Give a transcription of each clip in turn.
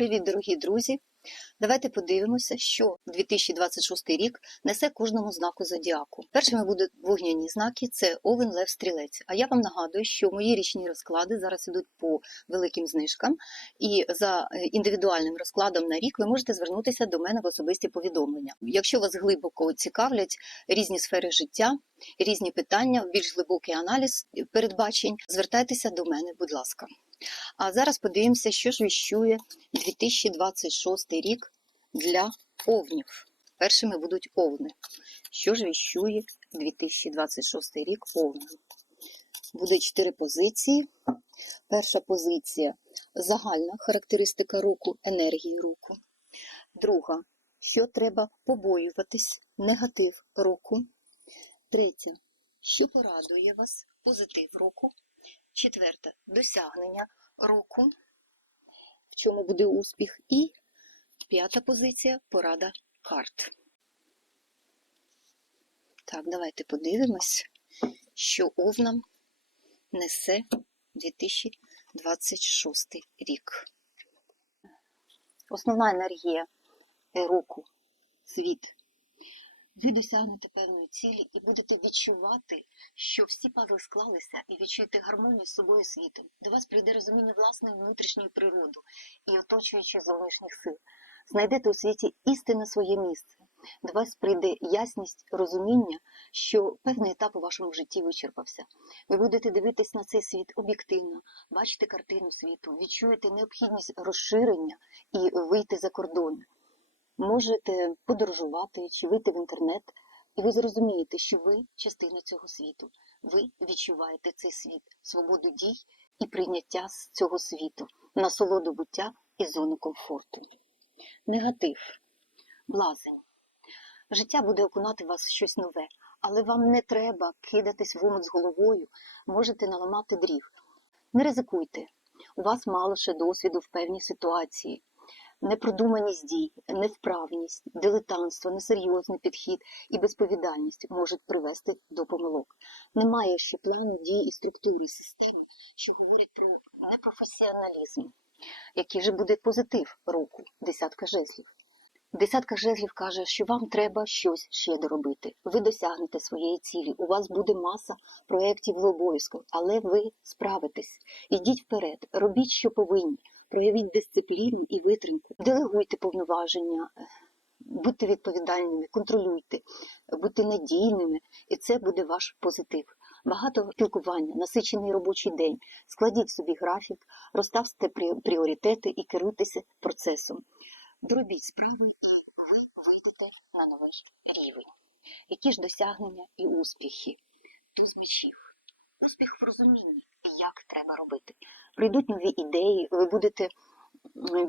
Привіт, дорогі друзі! Давайте подивимося, що 2026 рік несе кожному знаку зодіаку. Першими будуть вогняні знаки це Овен, Лев, Стрілець. А я вам нагадую, що мої річні розклади зараз ідуть по великим знижкам, і за е, індивідуальним розкладом на рік ви можете звернутися до мене в особисті повідомлення. Якщо вас глибоко цікавлять різні сфери життя, різні питання, більш глибокий аналіз передбачень, звертайтеся до мене, будь ласка. А зараз подивимося, що ж віщує 2026 рік для овнів. Першими будуть овни. Що ж віщує 2026 рік овнів? Буде чотири позиції. Перша позиція загальна характеристика року, енергії року. Друга, що треба побоюватись, негатив року. Третя, що порадує вас, позитив року. Четверте досягнення року, в чому буде успіх. І п'ята позиція порада карт. Так, давайте подивимось, що овнам несе 2026 рік. Основна енергія року світ. Ви досягнете певної цілі і будете відчувати, що всі пазли склалися, і відчуєте гармонію з собою світом. До вас прийде розуміння власної внутрішньої природи і оточуючих зовнішніх сил. Знайдете у світі істинне своє місце. До вас прийде ясність, розуміння, що певний етап у вашому житті вичерпався. Ви будете дивитись на цей світ об'єктивно, бачите картину світу, відчуєте необхідність розширення і вийти за кордони можете подорожувати чи вийти в інтернет, і ви зрозумієте, що ви частина цього світу. Ви відчуваєте цей світ, свободу дій і прийняття з цього світу, насолоду буття і зону комфорту. Негатив, блазень. Життя буде окунати вас в щось нове, але вам не треба кидатись в омут з головою, можете наламати дрів. Не ризикуйте. У вас мало ще досвіду в певній ситуації непродуманість дій, невправність, дилетантство, несерйозний підхід і безповідальність можуть привести до помилок. Немає ще плану дій і структури системи, що говорять про непрофесіоналізм, який же буде позитив року, десятка жезлів. Десятка жезлів каже, що вам треба щось ще доробити. Ви досягнете своєї цілі. У вас буде маса проєктів в обов'язку, але ви справитесь. Ідіть вперед, робіть, що повинні проявіть дисципліну і витримку, делегуйте повноваження, будьте відповідальними, контролюйте, будьте надійними, і це буде ваш позитив. Багато спілкування, насичений робочий день. Складіть собі графік, розставте пріоритети і керуйтеся процесом. Доробіть справи, і ви вийдете на новий рівень. Які ж досягнення і успіхи? Туз мечів. Успіх в розумінні, як треба робити прийдуть нові ідеї, ви будете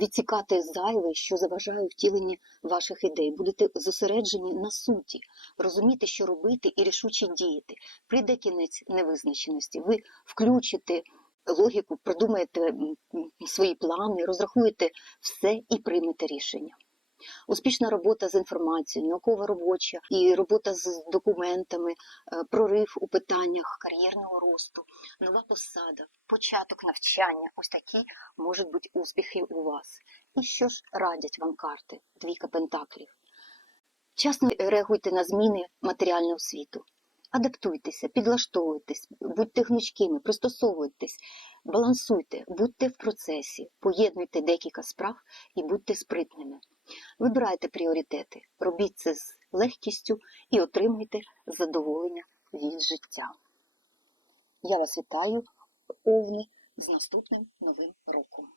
відсікати зайве, що заважає втіленні ваших ідей, будете зосереджені на суті, розуміти, що робити, і рішуче діяти. Прийде кінець невизначеності, ви включите логіку, продумаєте свої плани, розрахуєте все і приймете рішення. Успішна робота з інформацією, наукова робоча і робота з документами, е, прорив у питаннях кар'єрного росту, нова посада, початок навчання ось такі можуть бути успіхи у вас. І що ж радять вам карти? Двійка пентаклів. Вчасно реагуйте на зміни матеріального світу. Адаптуйтеся, підлаштовуйтесь, будьте гнучкими, пристосовуйтесь, балансуйте, будьте в процесі, поєднуйте декілька справ і будьте спритними. Вибирайте пріоритети, робіть це з легкістю і отримуйте задоволення від життя. Я вас вітаю, овни, з наступним новим роком.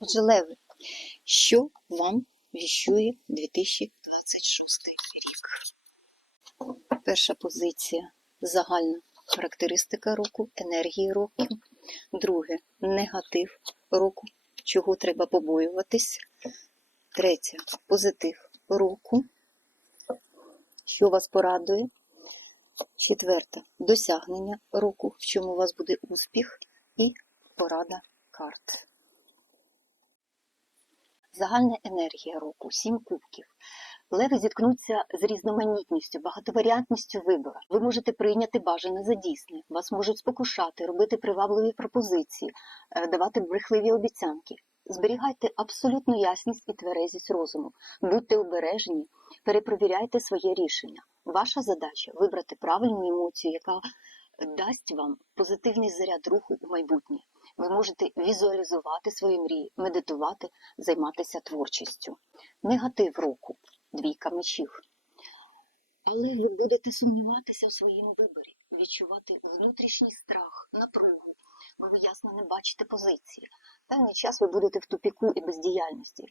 Отже, леви, що вам віщує 2026 рік? Перша позиція загальна характеристика року, енергії року. Друге негатив року чого треба побоюватись. Третє позитив руку, що вас порадує. Четверте досягнення руку, в чому у вас буде успіх, і порада карт. Загальна енергія року, сім кубків. Леви зіткнуться з різноманітністю, багатоваріантністю вибору. Ви можете прийняти бажане за дійсне, вас можуть спокушати, робити привабливі пропозиції, е, давати брехливі обіцянки. Зберігайте абсолютну ясність і тверезість розуму, будьте обережні, перепровіряйте своє рішення. Ваша задача вибрати правильну емоцію, яка дасть вам позитивний заряд руху у майбутнє. Ви можете візуалізувати свої мрії, медитувати, займатися творчістю. Негатив року двійка мечів. Але ви будете сумніватися в своєму виборі, відчувати внутрішній страх, напругу, бо ви ясно не бачите позиції. Певний час ви будете в тупіку і бездіяльності.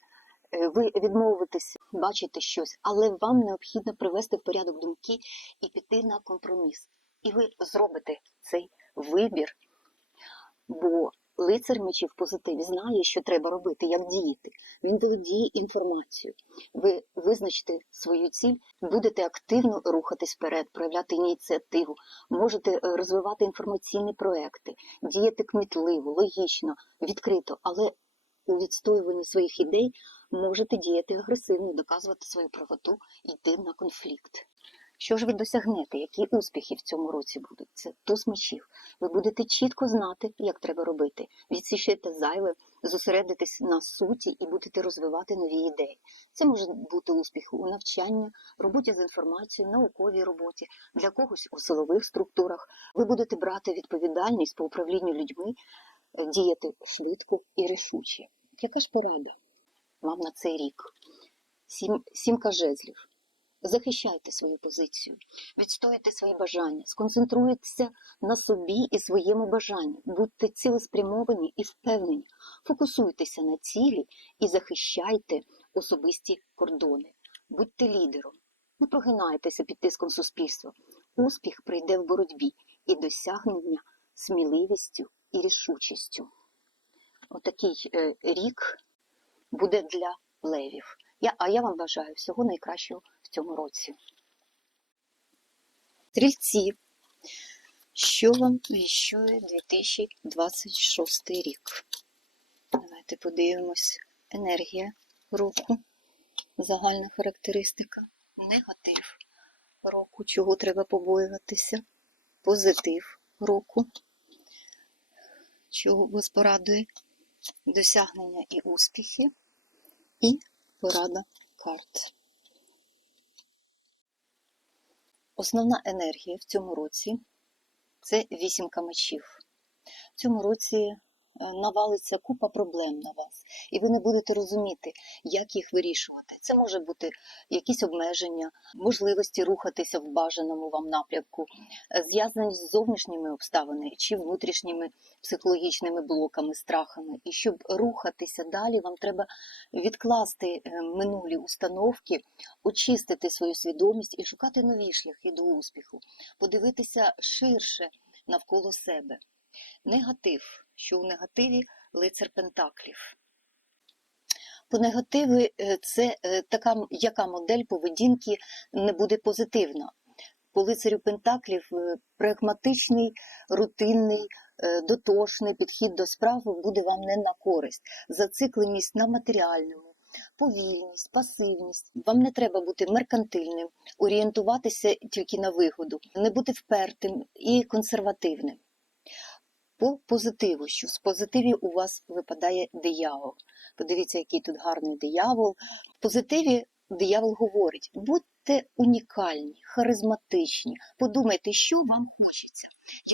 Е, Ви відмовитесь бачити щось, але вам необхідно привести в порядок думки і піти на компроміс. І ви зробите цей вибір, бо лицар мечів позитив знає, що треба робити, як діяти. Він володіє інформацією. Ви визначите свою ціль, будете активно рухатись вперед, проявляти ініціативу, можете е, розвивати інформаційні проекти, діяти кмітливо, логічно, відкрито, але у відстоюванні своїх ідей можете діяти агресивно, доказувати свою правоту, йти на конфлікт. Що ж ви досягнете? Які успіхи в цьому році будуть? Це туз мечів. Ви будете чітко знати, як треба робити. Відсішите зайве, зосередитесь на суті і будете розвивати нові ідеї. Це може бути успіх у навчанні, роботі з інформацією, науковій роботі, для когось у силових структурах. Ви будете брати відповідальність по управлінню людьми, е, діяти швидко і рішуче. Яка ж порада вам на цей рік? Сім, сімка жезлів. Захищайте свою позицію, відстоюйте свої бажання, сконцентруйтеся на собі і своєму бажанні, будьте цілеспрямовані і впевнені, фокусуйтеся на цілі і захищайте особисті кордони, будьте лідером, не прогинайтеся під тиском суспільства. Успіх прийде в боротьбі і досягнення сміливістю і рішучістю. Отакий е, рік буде для левів. Я, а я вам бажаю всього найкращого в цьому році. Стрільці, що вам віщує 2026 рік? Давайте подивимось. Енергія року, загальна характеристика, негатив року, чого треба побоюватися, позитив року, чого вас порадує, досягнення і успіхи, і порада карт. Основна енергія в цьому році це вісімка мечів. В цьому році навалиться купа проблем на вас, і ви не будете розуміти, як їх вирішувати. Це може бути якісь обмеження, можливості рухатися в бажаному вам напрямку, е, зв'язані з зовнішніми обставинами чи внутрішніми психологічними блоками, страхами. І щоб рухатися далі, вам треба відкласти е, минулі установки, очистити свою свідомість і шукати нові шляхи до успіху, подивитися ширше навколо себе. Негатив, що в негативі лицар Пентаклів. По негативі е, це е, така, яка модель поведінки не буде позитивна. По лицарю Пентаклів е, прагматичний, рутинний, дотошний підхід до справи буде вам не на користь. Зацикленість на матеріальному, повільність, пасивність. Вам не треба бути меркантильним, орієнтуватися тільки на вигоду, не бути впертим і консервативним. По позитиву, що з позитиві у вас випадає диявол. Подивіться, який тут гарний диявол. В позитиві диявол говорить: будьте унікальні, харизматичні, подумайте, що вам хочеться,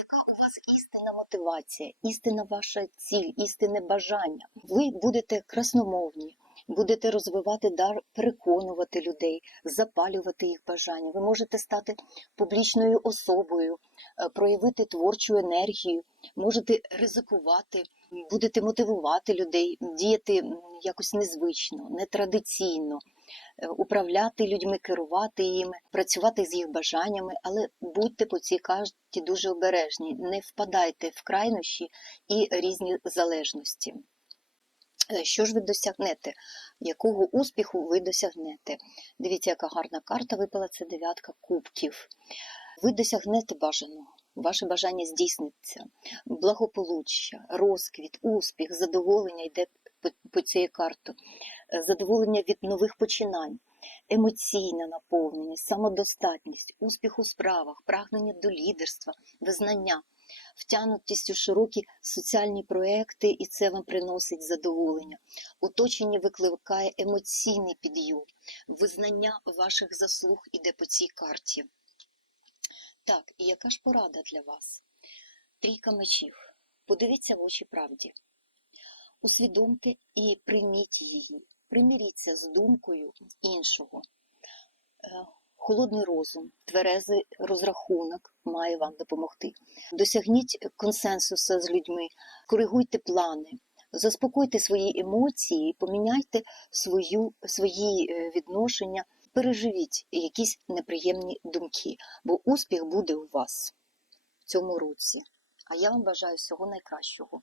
яка у вас істинна мотивація, істинна ваша ціль, істинне бажання. Ви будете красномовні. Будете розвивати дар переконувати людей, запалювати їх бажання. Ви можете стати публічною особою, е, проявити творчу енергію, можете ризикувати, будете мотивувати людей, діяти якось незвично, нетрадиційно, е, управляти людьми, керувати їми, працювати з їх бажаннями, але будьте по цій карті дуже обережні, не впадайте в крайнощі і різні залежності. Е, Що ж ви досягнете? Якого успіху ви досягнете? Дивіться, яка гарна карта випала, це дев'ятка кубків. Ви досягнете бажаного, ваше бажання здійсниться, благополуччя, розквіт, успіх, задоволення йде по, по цієї. Е, Задоволення від нових починань, емоційне наповнення, самодостатність, успіх у справах, прагнення до лідерства, визнання, втягнутість у широкі соціальні проекти, і це вам приносить задоволення. Оточення викликає емоційний підйом, визнання ваших заслуг іде по цій карті. Так, і яка ж порада для вас? Трійка мечів. Подивіться в очі правді. Усвідомте і прийміть її. Приміріться з думкою іншого. Е, Холодний розум, тверезий розрахунок має вам допомогти. Досягніть консенсусу з людьми, коригуйте плани, заспокойте свої емоції, поміняйте свою, свої е, відношення, переживіть якісь неприємні думки, бо успіх буде у вас в цьому році. А я вам бажаю всього найкращого.